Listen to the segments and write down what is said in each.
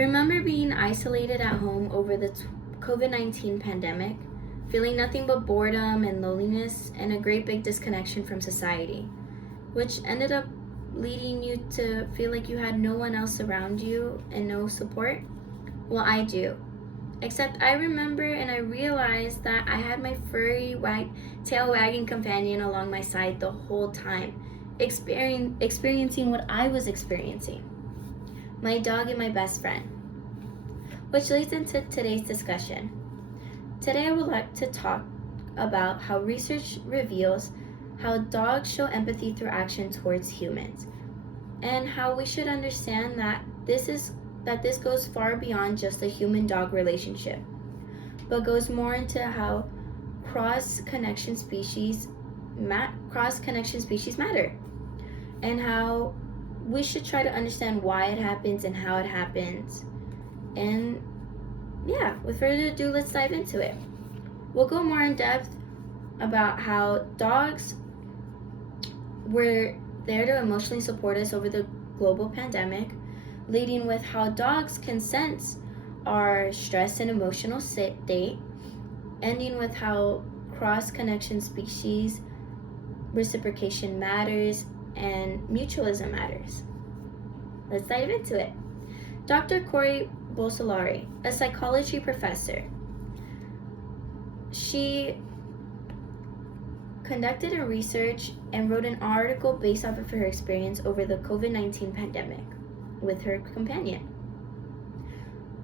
Remember being isolated at home over the COVID-19 pandemic, feeling nothing but boredom and loneliness and a great big disconnection from society, which ended up leading you to feel like you had no one else around you and no support? Well, I do. Except I remember and I realized that I had my furry tail wagging companion along my side the whole time, experiencing what I was experiencing. My dog and my best friend. Which leads into today's discussion. Today I would like to talk about how research reveals how dogs show empathy through action towards humans, and how we should understand that this goes far beyond just the human-dog relationship, but goes more into how cross-connection species matter, and how we should try to understand why it happens and how it happens. And yeah, with further ado, let's dive into it. We'll go more in depth about how dogs were there to emotionally support us over the global pandemic, leading with how dogs can sense our stress and emotional state, ending with how cross-connection species reciprocation matters and mutualism matters. Let's dive into it. Dr. Corey Bosolari, a psychology professor, she conducted a research and wrote an article based off of her experience over the COVID-19 pandemic with her companion.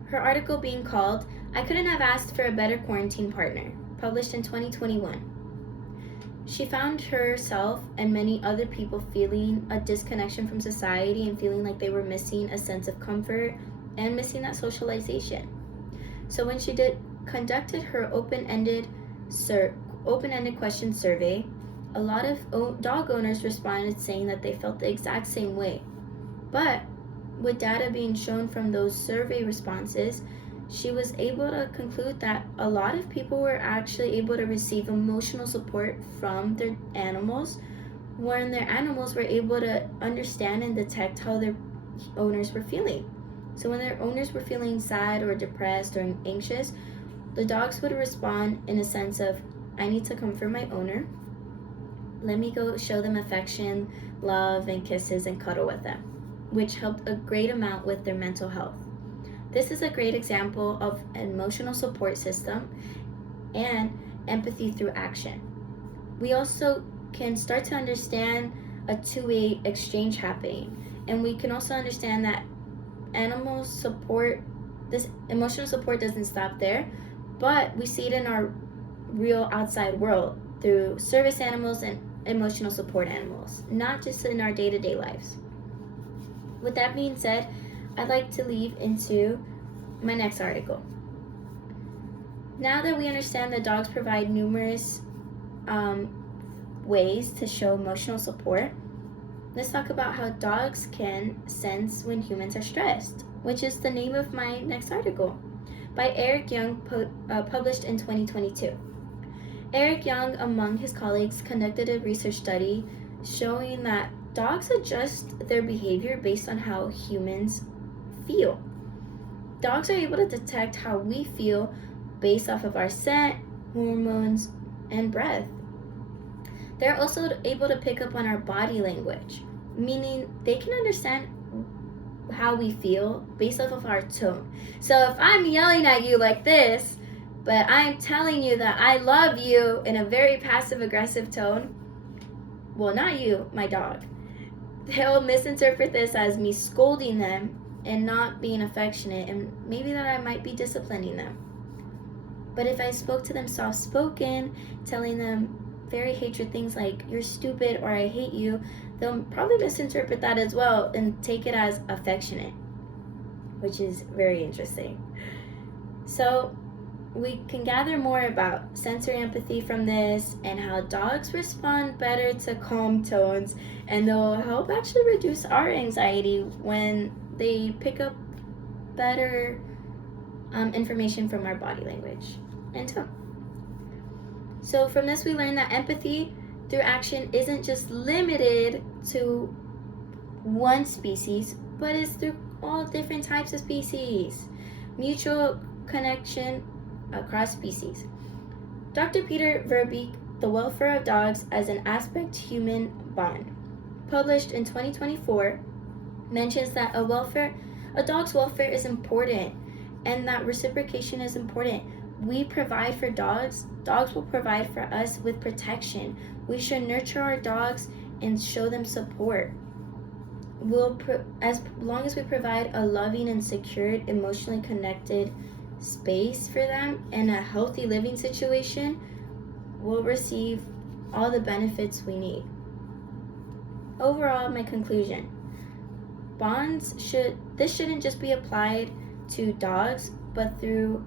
Her article being called, "I Couldn't Have Asked for a Better Quarantine Partner," published in 2021. She found herself and many other people feeling a disconnection from society and feeling like they were missing a sense of comfort and missing that socialization. So when she conducted her open-ended question survey, a lot of dog owners responded saying that they felt the exact same way. But with data being shown from those survey responses, she was able to conclude that a lot of people were actually able to receive emotional support from their animals, when their animals were able to understand and detect how their owners were feeling. So when their owners were feeling sad or depressed or anxious, the dogs would respond in a sense of, "I need to comfort my owner. Let me go show them affection, love, and kisses and cuddle with them," which helped a great amount with their mental health. This is a great example of an emotional support system and empathy through action. We also can start to understand a two-way exchange happening, and we can also understand that this emotional support doesn't stop there, but we see it in our real outside world through service animals and emotional support animals, not just in our day-to-day lives. With that being said, I'd like to leave into my next article. Now that we understand that dogs provide numerous ways to show emotional support, let's talk about how dogs can sense when humans are stressed, which is the name of my next article, by Eric Young, published in 2022. Eric Young, among his colleagues, conducted a research study showing that dogs adjust their behavior based on how humans feel. Dogs are able to detect how we feel based off of our scent, hormones, and breath. They're also able to pick up on our body language, meaning they can understand how we feel based off of our tone. So if I'm yelling at you like this, but I'm telling you that I love you in a very passive-aggressive tone, well, not you, my dog, they'll misinterpret this as me scolding them and not being affectionate, and maybe that I might be disciplining them. But if I spoke to them soft-spoken, telling them very hatred things like "you're stupid" or "I hate you," they'll probably misinterpret that as well and take it as affectionate, which is very interesting. So we can gather more about sensory empathy from this and how dogs respond better to calm tones, and they'll help actually reduce our anxiety when they pick up better information from our body language and tone. So from this we learn that empathy through action isn't just limited to one species, but is through all different types of species. Mutual connection across species. Dr. Peter Verbeek, The Welfare of Dogs as an Aspect-Human Bond, published in 2024, mentions that a dog's welfare is important and that reciprocation is important. We provide for dogs, dogs will provide for us with protection. We should nurture our dogs and show them support. As long as we provide a loving and secured, emotionally connected space for them and a healthy living situation, we'll receive all the benefits we need. Overall, my conclusion: this shouldn't just be applied to dogs, but through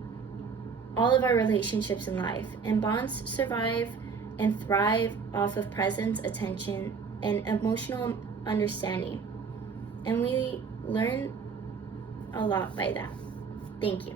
all of our relationships in life. And bonds survive and thrive off of presence, attention, and emotional understanding. And we learn a lot by that. Thank you.